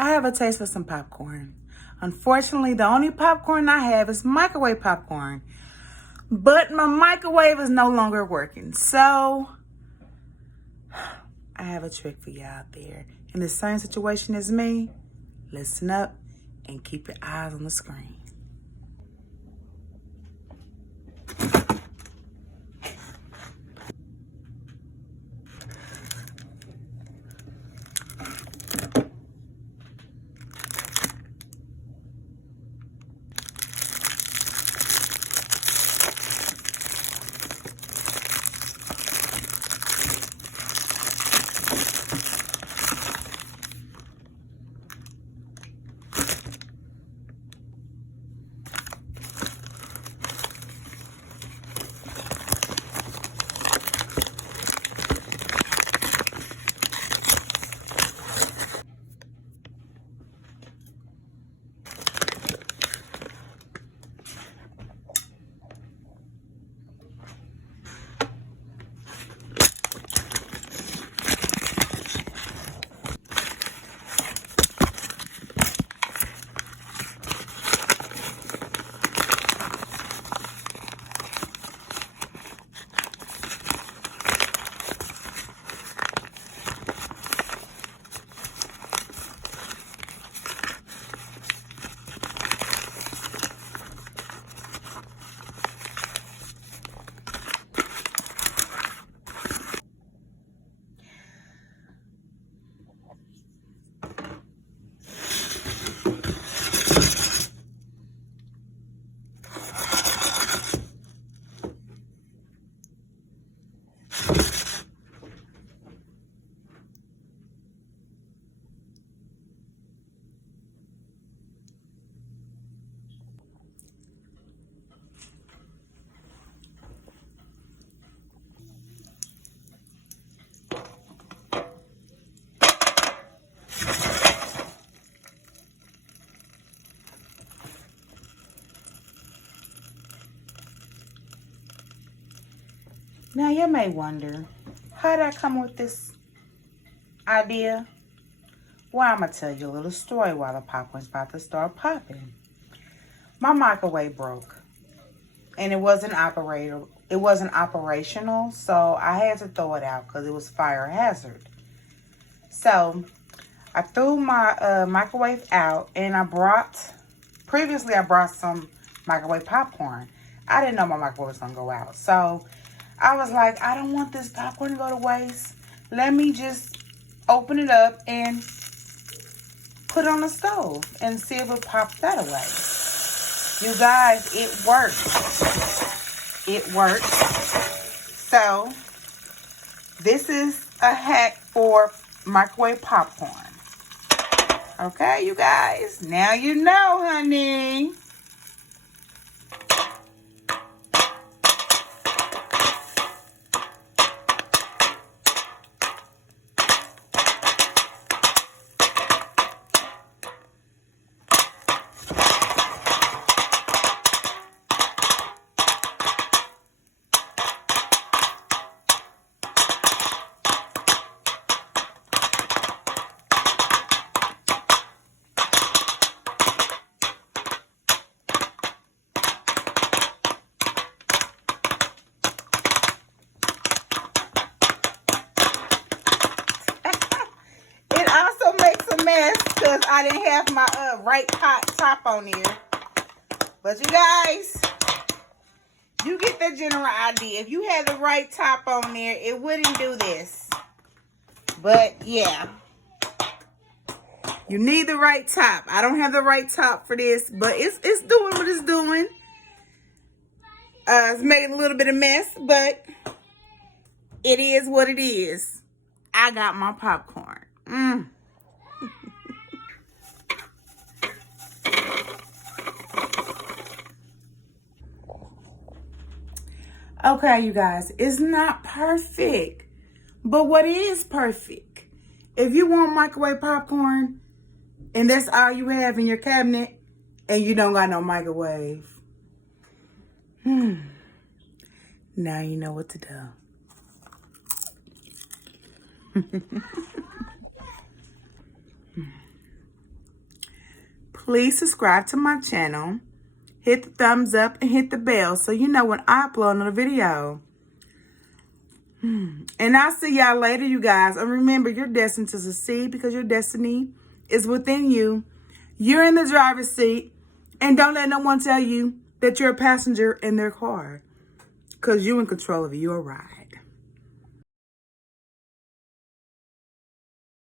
I have a taste for some popcorn. Unfortunately, the only popcorn I have is microwave popcorn. But my microwave is no longer working. So, I have a trick for you out there. In the same situation as me, listen up and keep your eyes on the screen. Now you may wonder, how did I come with this idea? Well, I'm going to tell you a little story while the popcorn's about to start popping. My microwave broke and it wasn't operational, so I had to throw it out because it was fire hazard. So I threw my microwave out and previously I brought some microwave popcorn. I didn't know my microwave was going to go out. So I was like, I don't want this popcorn to go to waste. Let me just open it up and put it on the stove and see if it pops that away. You guys, it worked. It worked. So this is a hack for microwave popcorn. Okay, you guys. Now you know, honey. Because I didn't have my right top on there. But you guys, you get the general idea. If you had the right top on there, it wouldn't do this. But yeah, you need the right top. I don't have the right top for this, but it's doing what it's doing. It's making a little bit of mess, but it is what it is. I got my popcorn. Okay, you guys, it's not perfect. But what is perfect? If you want microwave popcorn and that's all you have in your cabinet and you don't got no microwave, now you know what to do. please subscribe to my channel. Hit the thumbs up and hit the bell so you know when I upload another video. And I'll see y'all later, you guys. And remember, you're destined to succeed because your destiny is within you. You're in the driver's seat. And don't let no one tell you that you're a passenger in their car. Because you're in control of your ride.